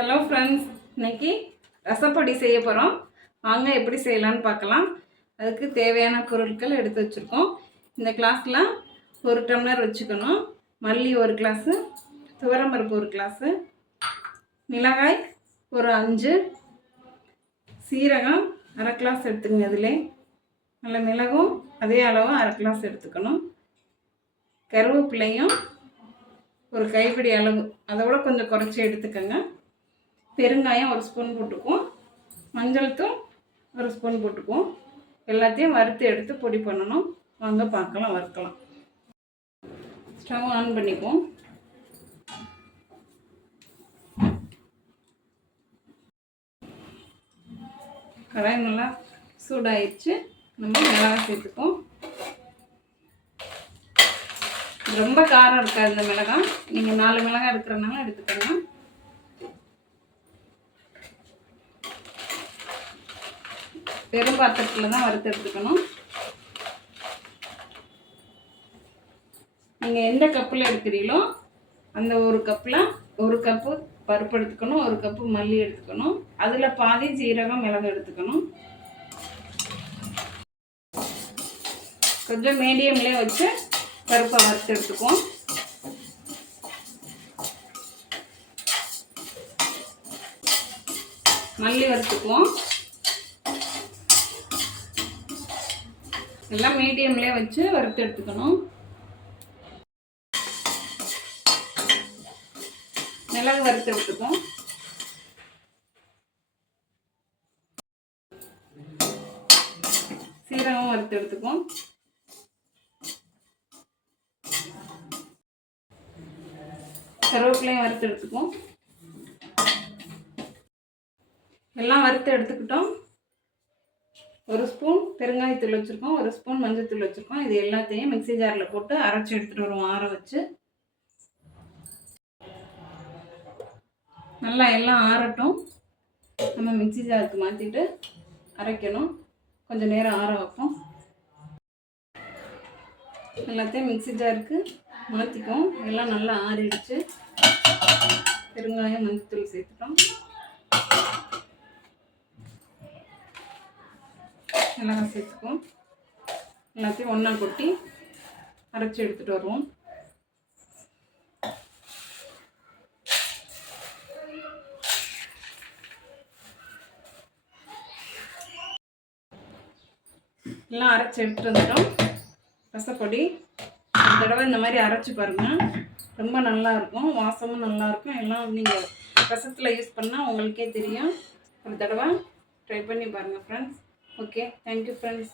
Hello friends, இன்னைக்கு ரசப்பொடி செய்ய போகிறோம். வாங்க எப்படி செய்யலான்னு பார்க்கலாம். அதுக்கு தேவையான பொருட்கள் எடுத்து வச்சுருக்கோம். இந்த கிளாஸில் 1 டம்ளர் வச்சுக்கணும். மல்லி 1 கிளாஸு, துவரம்பருப்பு 1 கிளாஸு, மிளகாய் ஒரு 5, சீரகம் அரை கிளாஸ் எடுத்துக்கங்க. அதிலே நல்ல மிளகும் அதே அளவு அரை கிளாஸ் எடுத்துக்கணும். கருவேப்பிலையும் ஒரு கைப்பிடி அளவு, அதை விட கொஞ்சம் குறைச்சி எடுத்துக்கோங்க. பெருங்காயம் 1 ஸ்பூன் போட்டுக்குவோம். மஞ்சள் தூள் 1 ஸ்பூன் போட்டுக்குவோம். எல்லாத்தையும் வறுத்து எடுத்து பொடி பண்ணணும். வாங்க பார்க்கலாம், வறுக்கலாம். ஸ்டவ் ஆன் பண்ணிக்குவோம். கடாய் நல்லா சூடாயிடுச்சு. நம்ம மிளகாய் சேர்த்துப்போம். ரொம்ப காரம் இருக்காது இந்த மிளகாய். நீங்கள் 4 மிளகாய் இருக்கிறனால எடுத்துக்கோங்க. வெறும் பாத்திரத்தில் தான் வறுத்து எடுத்துக்கணும். நீங்கள் எந்த கப்பில் எடுக்கிறீங்களோ அந்த ஒரு கப்பில் 1 கப்பு பருப்பு எடுத்துக்கணும், 1 கப்பு மல்லி எடுத்துக்கணும். அதில் பாதி ஜீரகம் மிளகு எடுத்துக்கணும். கொஞ்சம் மீடியம்லேயே வச்சு பருப்பை வறுத்து எடுத்துக்குவோம். மல்லி வறுத்துக்குவோம். எல்லாம் மீடியம்லேயே வச்சு வறுத்து எடுத்துக்கணும். மிளகு வறுத்து எடுத்துப்போம். சீரகம் வறுத்து எடுத்துப்போம். கருவேப்பிலையும் வறுத்து எடுத்துப்போம். எல்லாம் வறுத்து எடுத்துக்கிட்டோம். 1 ஸ்பூன் பெருங்காயத்தூள் வச்சுருக்கோம், 1 ஸ்பூன் மஞ்சள் தூள் வச்சுருக்கோம். இது எல்லாத்தையும் மிக்ஸி ஜாரில் போட்டு அரைச்சி எடுத்துகிட்டு வருவோம். ஆற வச்சு நல்லா எல்லாம் ஆறட்டும். நம்ம மிக்ஸி ஜாருக்கு மாற்றிட்டு அரைக்கணும். கொஞ்சம் நேரம் ஆற வைப்போம். எல்லாத்தையும் மிக்ஸி ஜாருக்கு மாற்றிக்குவோம். எல்லாம் நல்லா ஆறிடுச்சு. பெருங்காயம் மஞ்சள் தூள் சேர்த்துட்டோம். மிளகாய் சேர்த்துக்குவோம். எல்லாத்தையும் ஒன்றா கொட்டி அரைச்சி எடுத்துகிட்டு வருவோம். எல்லாம் அரைச்சி எடுத்துகிட்டு வந்துட்டோம். ரசப்பொடி ஒரு தடவை இந்த மாதிரி அரைச்சி பாருங்கள். ரொம்ப நல்லாயிருக்கும், வாசமும் நல்லாயிருக்கும். எல்லாம் நீங்கள் ரசத்தில் யூஸ் பண்ணால் உங்களுக்கே தெரியும். ஒரு தடவை ட்ரை பண்ணி பாருங்கள் friends. Okay, thank you friends.